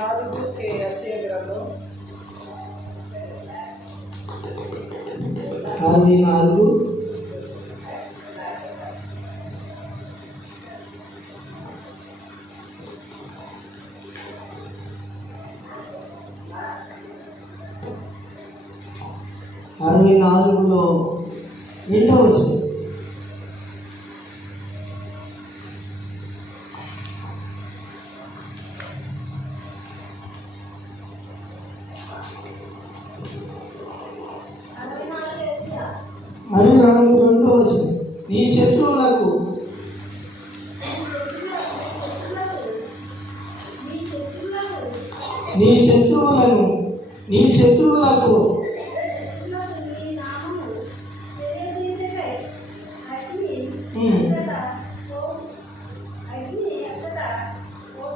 4 64లో 2వ వచనం. మరియు 2వ వచనం. నీ శత్రువులకు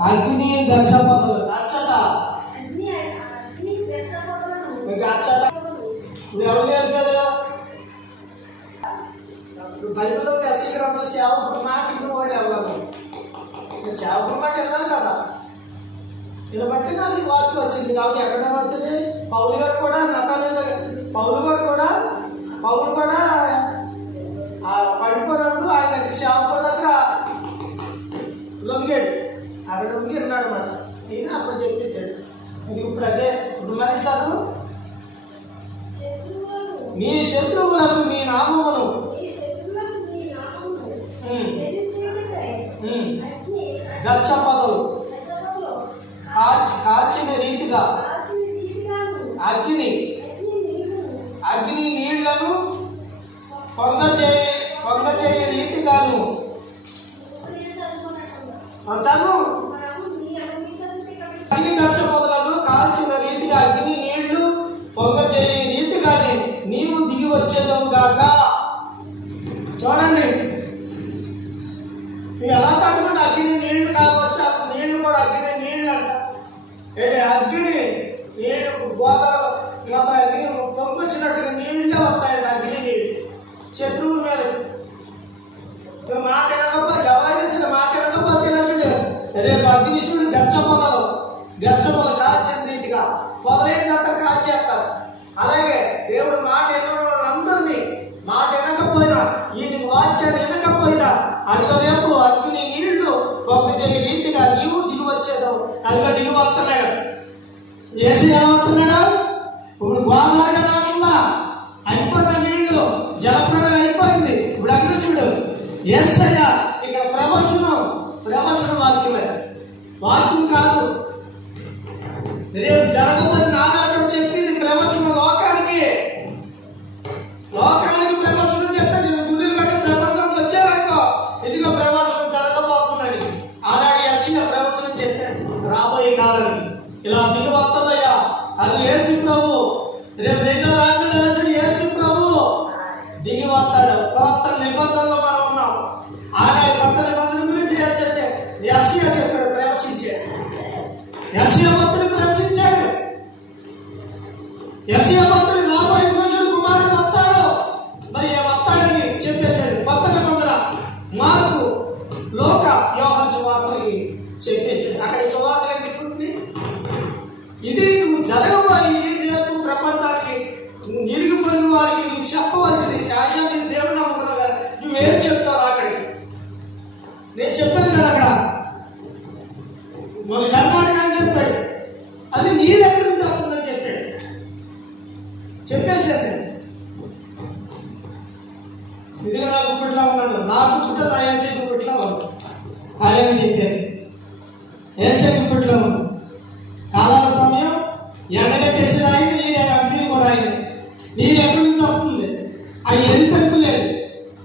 అగ్ని గచ్చపొదలు అచ్చట ఎవరు నేర్పారు? బైబిల్లో దశగ్రంథం సేవకుడు మాట వాళ్ళు ఎవరు? సేవకుడు మాట వెళ్ళాను కదా. ఇది బట్టి నాకు వాక్యం వచ్చింది. కాబట్టి ఎక్కడ వచ్చింది? పౌలు గారు కూడా పౌలు కూడా పడిపోయినప్పుడు ఆయన దగ్గర సేవకుడు దగ్గర లొంగాడు. అక్కడ లొంగి ఉన్నాడు అన్నమాట. ఈయన అప్పుడు చెప్పేశాడు. ఇది ఇప్పుడు అదే ఇప్పుడు మరి చదువు. నీ శత్రువులకు నీ నామమును గచ్చపొదలు కాల్చిన రీతిగా అగ్ని నీళ్లను పొంగచేయ రీతిగాను చదువు. అగ్ని గచ్చపొదలను కాల్చిన రీతిగా అగ్ని నీళ్లు పొంగచేయ రీతిగానే నీవు దిగి వచ్చేదవు గాక. చూడండి, ఎలా కట్టుకుంటే అగ్ని నీళ్లు కావచ్చు. నీళ్లు కూడా అగ్ని నీళ్ళు అంట. అగ్ని నీళ్ళు గోదావరి మొత్తం అగ్ని పొంగొచ్చినట్టుగా నీళ్ళే వస్తాయంట. అగ్ని నీళ్ళు శత్రువుల మీద మాట వినకపోతే ఎవరైనా మాట వినకపోతే రేపు అగ్ని చూడు గచ్చపొదలు కాల్చిన రీతిగా పొదలైన చేత కాల్చేస్తారు. అలాగే దేవుడు మాట వినవాళ్ళందరినీ మాట వినకపోయినా ఈ వాక్యాన్ని వినకపోయినా అదిగో రేపు అగ్ని నీళ్లు పంపించే రీతిగా నీవు దిగి వచ్చేదావు. అదిగో దిగి వస్తున్నాడు. ఏసీ ఎలా వస్తున్నాడు? ఇప్పుడు గోదావరి ఎలా ఉందా? అయిపోయిన నీళ్లు జలప్రళయం అయిపోయింది. ఇప్పుడు అగ్నిశుడు యేసయ్య ఇక్కడ ప్రవచనం వాక్యమే. వాక్యం కాదు, రేపు జరగబోతున్న నానాడు చెప్పింది ప్రవచనం. లోకానికి ప్రవచనం చెప్పండి. గుళ్ళు బట్టి ప్రపంచానికి వచ్చారనుకో ఇదిగో ప్రవచనం జరగబోతుందని. ఆనాడు యెషయా ప్రవచనం చెప్పాడు. రాబోయే కాలానికి ఇలా దిగి వస్తుందయ్యా. అది యేసు ప్రభు. రేపు 2వ రాకడ యేసు ప్రభు దిగి వస్తాడు. కొత్త నిబంధనలో మనం ఉన్నాం. ఆనాడు కొత్త నిబంధన గురించి యెషయా చెప్పాడు, ప్రవచించాడు. యెషయా భక్తుడు ప్రవచించాడు. యెషయా భక్తుడు రాబోయే రోజులు కుమారుడు వస్తాడు, మరి వస్తాడని చెప్పేశాడు. కొత్త నిబంధన మార్కు, లోక, యోహాను సువార్తకి చెప్పేశాడు. అక్కడ సువార్త ఎందుకుంది? ఇది నువ్వు జరగబోయి రేపు ప్రపంచానికి ఇరిగిపోయిన వారికి నువ్వు చెప్పవలసింది. అయ్యా నేను దేవుడు నమ్ముకున్నావు కదా, నువ్వేం చెప్తావు అక్కడికి? నేను చెప్పాను కదా అక్కడ మన కర్ణాటక అని చెప్పాడు. అది నీ దగ్గర నుంచి వస్తుందని చెప్పేశాను. ఇదిగా నాకు గుప్పిట్లా ఉన్నాడు. నాకు పుట్ట నా ఏసే గుప్పిట్లా ఉంది. ఆయన చెప్పాను ఏసే గుప్పిట్లా ఉంది. కాలాల సమయం ఎండగట్టేసి ఆయన నీరు అగ్ని కూడా ఆయన. నీరు ఎక్కడి నుంచి వస్తుంది? ఆయన ఎంత తక్కువ లేదు.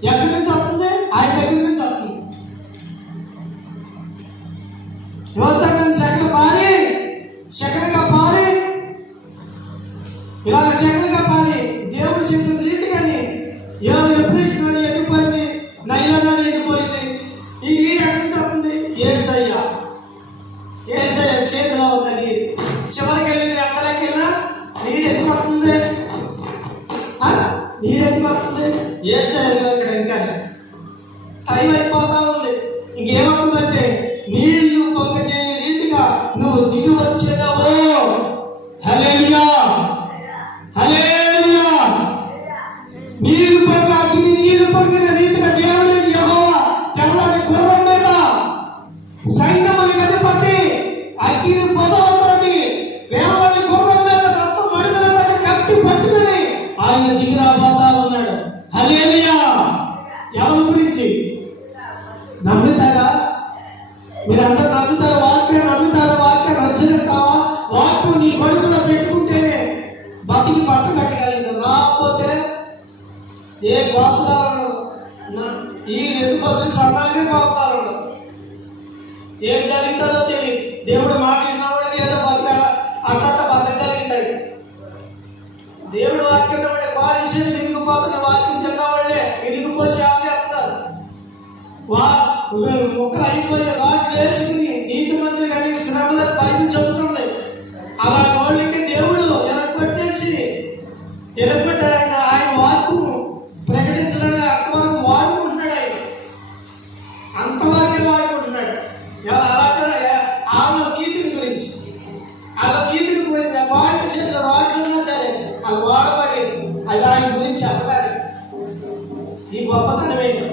ఎక్కడి నుంచి వస్తుంది? ఆయన దగ్గర నుంచి వస్తుంది. యువతను శకలుగా పారి ఇలాగ శకలుగా పారి దేవుడు చెప్పిన రీతిగాని ఎప్పుడు ఎండిపోయింది, నైలంగా ఎండిపోయింది. ఈ నీరు ఎక్కడి నుంచి వస్తుంది? యేసయ్య చేతిలో ఉంది నీరు. చివరికి వెళ్ళింది ఎక్కడికి వెళ్ళినా నీరు ఎందుకు వస్తుంది? యేసయ్య ఇక్కడ ఇంకా టైం అయిపోతా ఉంది. ఇంకేమవుతుందంటే నీళ్లు పొంగ చేయని రీతిగా నువ్వు దిగి వచ్చి హల్లెలూయా. ఎవరి గురించి నమ్ముతారా? మీరంతా నమ్ముతారా? వాక్యం నమ్ముతారా? వాక్యం నచ్చినట్టు వాక్యం నీ కడుపులో పెట్టుకుంటేనే బతికి పట్ట కట్టగలిగింది. రాకపోతే ఏ గోపుతాలను ఈ ఎదుపొద్దు సన్నాగే గోపుతాలను ఏం జరుగుతుందో తెలియదు. దేవుడు మాట విన్నవాడికి ఏదో బతికాడ అట్ట బతకగలిగిందండి. దేవుడు వాక్యం వారిని విరిగిపోతున్న వాక్యం తిన్నవాళ్ళే విరిగిపోయి సేవ చేస్తారు. మొక్కలు అయిపోయి రాట్లు వేసుకుని నీతి మంత్రి కానీ శ్రమలకు బయట చెబుతుంది. అలాంటి వాళ్ళకి దేవుడు ఎరగొట్టేసి ఆయన వాక్కు ప్రకటించడానికి అంతవరకు వాడుకుంటున్నాడు. ఆయన అంతవరకే వాడుకుంటున్నాడు. ఆమె గీతుని గురించి వాటి చేతుల వాడుకున్నా సరే అది వాడబడి అది ఆయన గురించి చెప్పడానికి ఈ గొప్పతనం ఏంటో